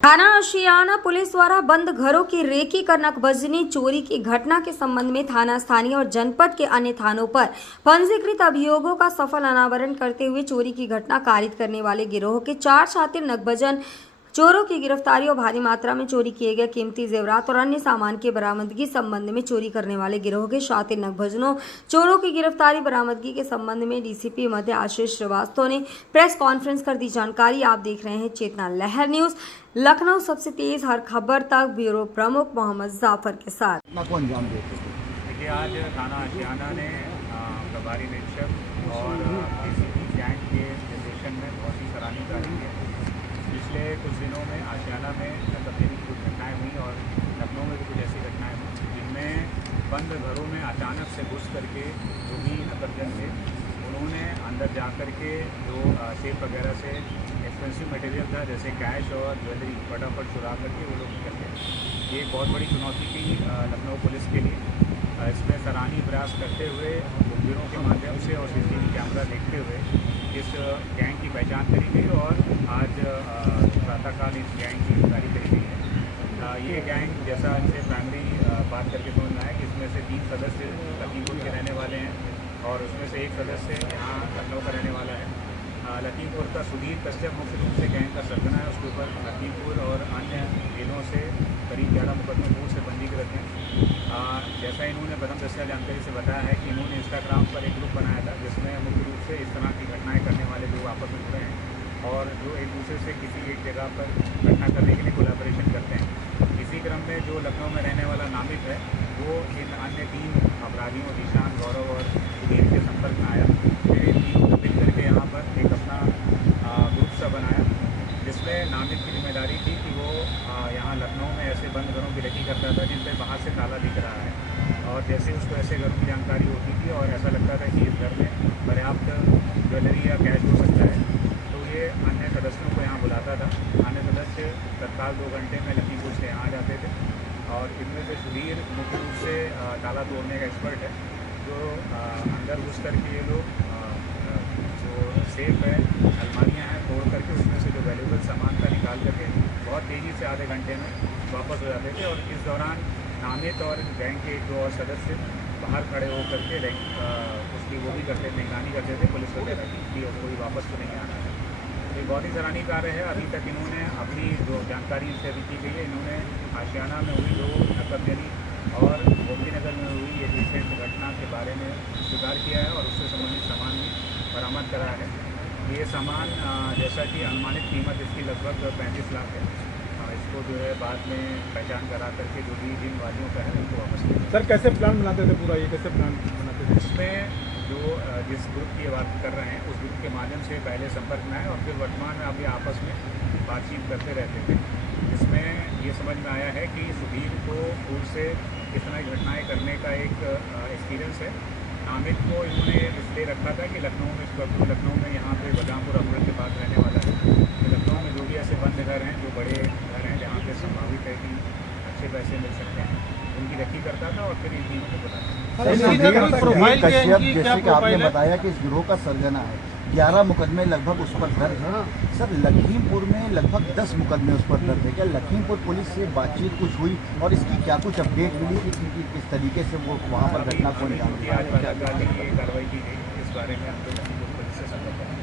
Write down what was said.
थाना आशियाना पुलिस द्वारा बंद घरों की रेकी कर नकबजनी चोरी की घटना के संबंध में थाना स्थानीय और जनपद के अन्य थानों पर पंजीकृत अभियोगों का सफल अनावरण करते हुए चोरी की घटना कारित करने वाले गिरोह के 4 शातिर नकबजन चोरों की गिरफ्तारी और भारी मात्रा में चोरी किए गए कीमती जेवरात और अन्य सामान की बरामदगी संबंध में चोरी करने वाले गिरोह के शातिर नकबजनों चोरों की गिरफ्तारी बरामदगी के संबंध में डीसीपी मध्य आशीष श्रीवास्तव ने प्रेस कॉन्फ्रेंस कर दी जानकारी। आप देख रहे हैं चेतना लहर न्यूज, लखनऊ सबसे तेज हर खबर तक। ब्यूरो प्रमुख मोहम्मद जाफर के साथ। देखिए, आज थाना आशियाना ने प्रभारी निरीक्षक और डीसीपी गैंग के निर्देशन में बहुत ही सराहनीय कार्य किया। पिछले कुछ दिनों में आशियाना में तब्दीली की कुछ घटनाएँ हुई और लखनऊ में भी कुछ ऐसी घटनाएँ हुई जिनमें बंद घरों में अचानक से घुस करके जो भी नकबजन थे उन्होंने अंदर जा कर के जो सेफ वगैरह से एक्सपेंसिव मटेरियल था जैसे कैश और ज्वेलरी फटाफट चुरा करके वो लोग निकल गए। ये एक बहुत बड़ी चुनौती थी लखनऊ पुलिस के लिए। इसमें सराहनीय प्रयास करते हुए मुखबिरों के माध्यम से और सीसीटीवी कैमरा देखते हुए इस गैंग की पहचान करी गई और आज प्रातःकाल इस गैंग की गिरफ्तारी करी गई है। ये गैंग जैसा इनसे प्राइमरी बात करके समझ में आया कि इसमें से 3 सदस्य लखीमपुर के रहने वाले हैं और उसमें से एक सदस्य यहाँ लखनऊ का रहने वाला है। लखीमपुर का सुधीर कश्यप मुख्य रूप से गैंग का सरगना है। उसके ऊपर लखीमपुर और अन्य जिलों से करीब 11 मुकदमे पूर्व से पंजीकृत हैं। जैसा इन्होंने प्रथम दस्ता जानकारी से बताया है कि इन्होंने इंस्टाग्राम पर एक ग्रुप बनाया था जिसमें मुख्य रूप से इस तरह की घटनाएं करने वाले लोग आपस में जुड़े हैं और जो एक दूसरे से किसी एक जगह पर घटना करने के लिए कोलैबोरेशन करते हैं। इसी क्रम में जो लखनऊ में रहने वाला नामित है वो इन अन्य 3 अपराधियों जीशान, गौरव और सुधीर के संपर्क में आया। फिर इन तीनों को मिल करके यहाँ पर एक अपना ग्रुप सा बनाया जिसमें नामित की जिम्मेदारी थी कि वो यहाँ लखनऊ में ऐसे बंद घरों की रेकी करता था जिन पर बाहर से ताला दिख रहा है और जैसे उसको ऐसे घरों की जानकारी होती थी और ऐसा लगता था कि इस घर में पर्याप्त ज्वेलरी या कैश हो सकता है तो ये अन्य सदस्यों को यहाँ बुलाता था। अन्य सदस्य तत्काल 2 घंटे में लखीमपुर से यहाँ आ जाते थे और इनमें से सुधीर मुख्य रूप से ताला तोड़ने का एक्सपर्ट है जो अंदर घुस करके ये लोग जो सेफ है, अलमारियाँ हैं, तोड़ करके उसमें से जो वैल्यूबल सामान था निकाल करके बहुत तेज़ी से आधे घंटे में वापस हो जाते थे और इस दौरान नामित और गैंग के 2 और सदस्य बाहर खड़े होकर के उसकी वो भी करते थे, निगरानी करते थे पुलिस वगैरह की और कोई वापस तो नहीं आना है। ये बहुत ही सराहनीय कार्य है। अभी तक इन्होंने अपनी जो जानकारी इनसे अभी की गई है, इन्होंने आशियाना में हुई 2 नकबजनी और गोमतीनगर में हुई एक रिसेंट घटना के बारे में स्वीकार किया है और उससे संबंधित सामान भी बरामद करा है। ये सामान जैसा कि अनुमानित कीमत इसकी लगभग 35 लाख है। इसको जो है बाद में पहचान करा करके जो भी जिन वादियों का है उनको वापस किया। सर कैसे प्लान बनाते थे पूरा, ये कैसे प्लान बनाते थे? इसमें जो जिस ग्रुप की बात कर रहे हैं उस ग्रुप के माध्यम से पहले संपर्क में आए और फिर वर्तमान में अभी आपस में बातचीत करते रहते थे। इसमें ये समझ में आया है कि सुधीर को पूर्व से इस तरह की घटनाएँ करने का एक एक्सपीरियंस है। नामित को इन्होंने इसलिए रखा था कि लखनऊ में इस वक्त लखनऊ में यहाँ पे बदामपुर अमृत के पास रहने वाला है। तो लखनऊ में जो भी ऐसे बंद घर हैं जो बड़े घर हैं जहाँ पे संभावित है कि अच्छे पैसे मिल सकते हैं उनकी रखी करता था और फिर इन तीनों को सुधीर कश्यप जैसे कि आपने बताया कि इस गिरोह का सरगना है, 11 मुकदमे लगभग उस पर दर्ज है। सर लखीमपुर में लगभग 10 मुकदमे उस पर दर्ज है। क्या लखीमपुर पुलिस से बातचीत कुछ हुई और इसकी क्या कुछ अपडेट मिली कि किस तरीके से वो वहाँ पर घटना को अंजाम दिया? आज कार्रवाई की गई, इस बारे में हम लोग लखीमपुर पुलिस से संपर्क